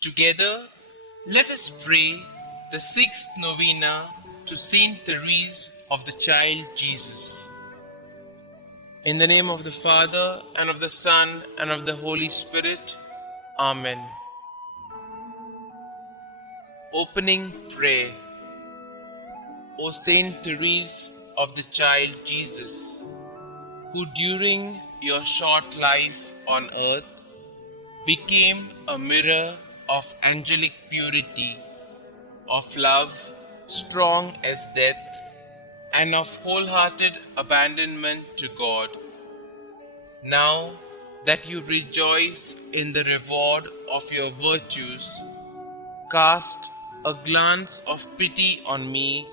Together, let us pray the sixth novena to Saint Therese of the Child Jesus. In the name of the Father, and of the Son, and of the Holy Spirit. Amen. Opening Prayer. O Saint Therese of the Child Jesus, who during your short life on earth became a mirror of angelic purity, of love strong as death, and of wholehearted abandonment to God. Now that you rejoice in the reward of your virtues, cast a glance of pity on me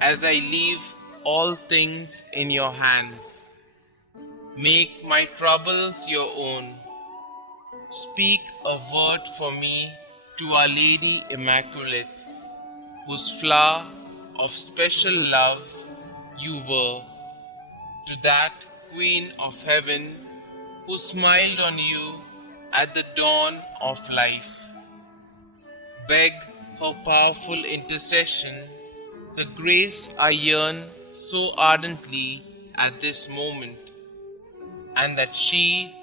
as I leave all things in your hands. Make my troubles your own. Speak a word for me to Our Lady Immaculate, whose flower of special love you were, to that Queen of Heaven who smiled on you at the dawn of life. Beg her powerful intercession, the grace I yearn so ardently at this moment, and that she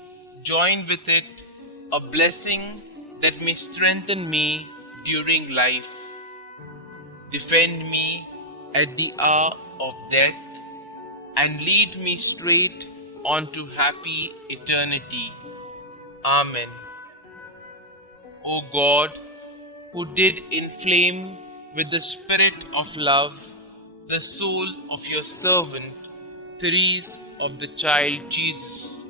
join with it a blessing that may strengthen me during life, defend me at the hour of death, and lead me straight on to happy eternity. Amen. O God, who did inflame with the spirit of love the soul of your servant, Therese of the Child Jesus,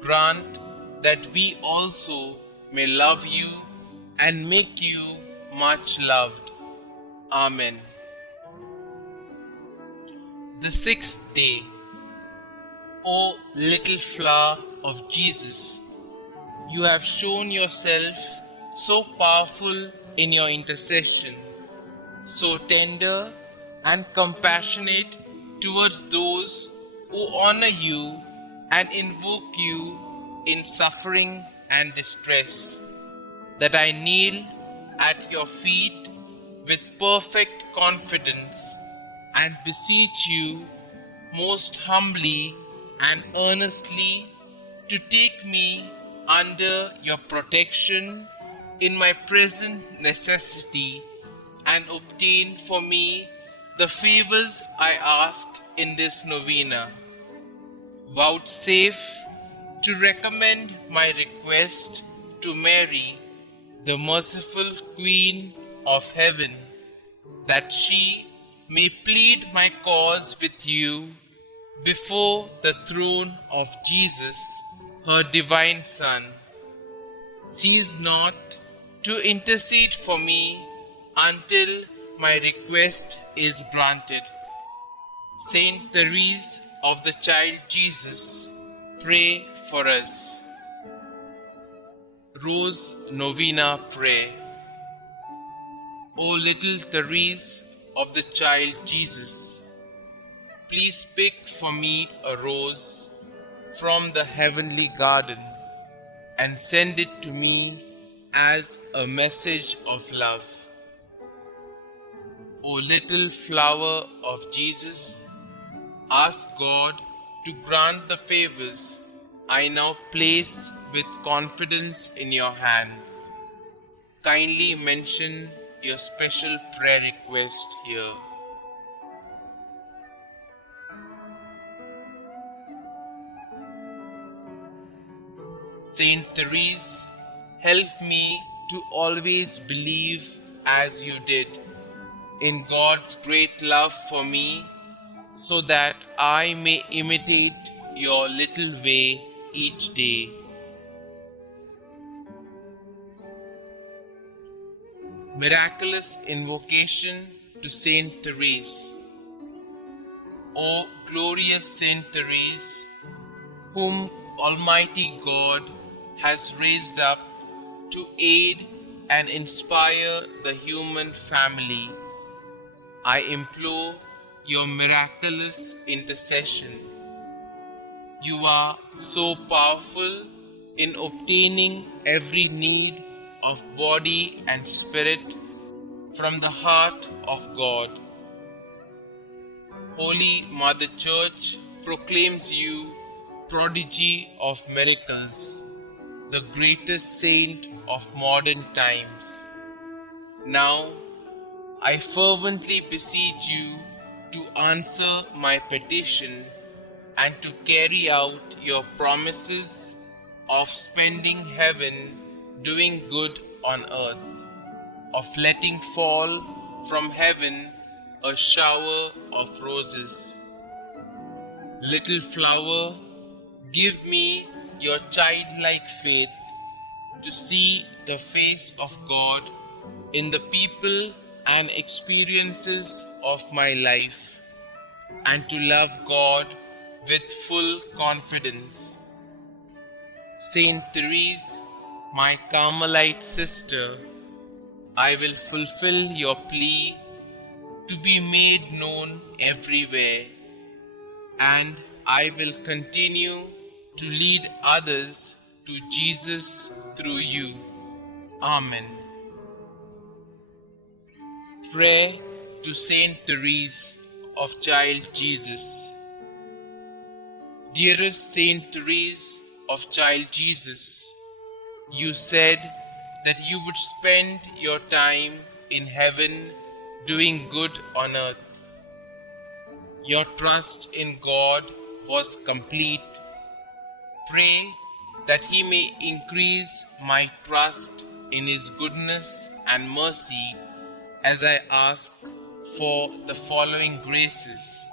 grant that we also may love you and make you much loved. Amen. The sixth day. O little flower of Jesus, you have shown yourself so powerful in your intercession, so tender and compassionate towards those who honor you and invoke you in suffering and distress, that I kneel at your feet with perfect confidence and beseech you most humbly and earnestly to take me under your protection in my present necessity and obtain for me the favors I ask in this novena. Vouchsafe to recommend my request to Mary, the merciful Queen of Heaven, that she may plead my cause with you before the throne of Jesus, her divine Son. Cease not to intercede for me until my request is granted. Saint Therese of the Child Jesus, pray for us. Rose Novena Prayer. O little Therese of the Child Jesus, please pick for me a rose from the heavenly garden and send it to me as a message of love. O little flower of Jesus, ask God to grant the favors I now place with confidence in your hands. Kindly mention your special prayer request here. Saint Therese, help me to always believe as you did in God's great love for me, so that I may imitate your little way each day. Miraculous Invocation to Saint Therese. O glorious Saint Therese, whom Almighty God has raised up to aid and inspire the human family, I implore your miraculous intercession. You are so powerful in obtaining every need of body and spirit from the heart of God. Holy Mother Church proclaims you prodigy of miracles, the greatest saint of modern times. Now, I fervently beseech you to answer my petition and to carry out your promises of spending heaven doing good on earth, of letting fall from heaven a shower of roses. Little flower, give me your childlike faith to see the face of God in the people and experiences of my life, and to love God with full confidence. Saint Therese, my Carmelite sister, I will fulfill your plea to be made known everywhere, and I will continue to lead others to Jesus through you. Amen. Prayer to Saint Therese of Child Jesus. Dearest Saint Therese of Child Jesus, you said that you would spend your time in heaven doing good on earth. Your trust in God was complete. Pray that He may increase my trust in His goodness and mercy as I ask for the following graces.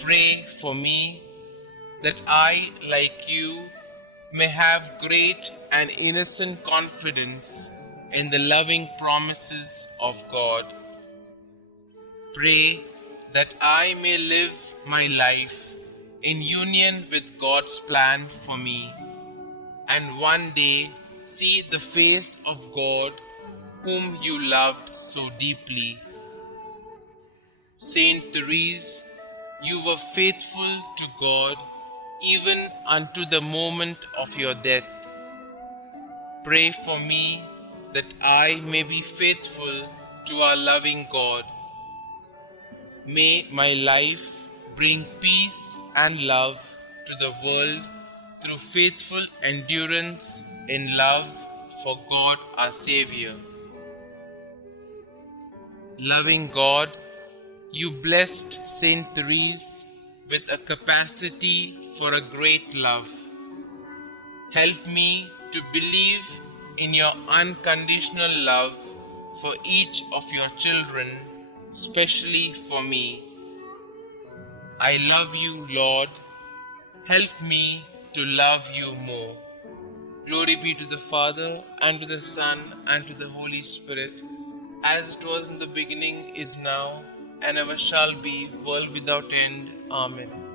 Pray for me that I, like you, may have great and innocent confidence in the loving promises of God. Pray that I may live my life in union with God's plan for me, and one day see the face of God whom you loved so deeply. Saint Therese, you were faithful to God even unto the moment of your death. Pray for me that I may be faithful to our loving God. May my life bring peace and love to the world through faithful endurance in love for God our Xavier. Loving God, you blessed Saint Therese with a capacity for a great love. Help me to believe in your unconditional love for each of your children, especially for me. I love you, Lord. Help me to love you more. Glory be to the Father, and to the Son, and to the Holy Spirit, as it was in the beginning, is now, and ever shall be, world without end. Amen.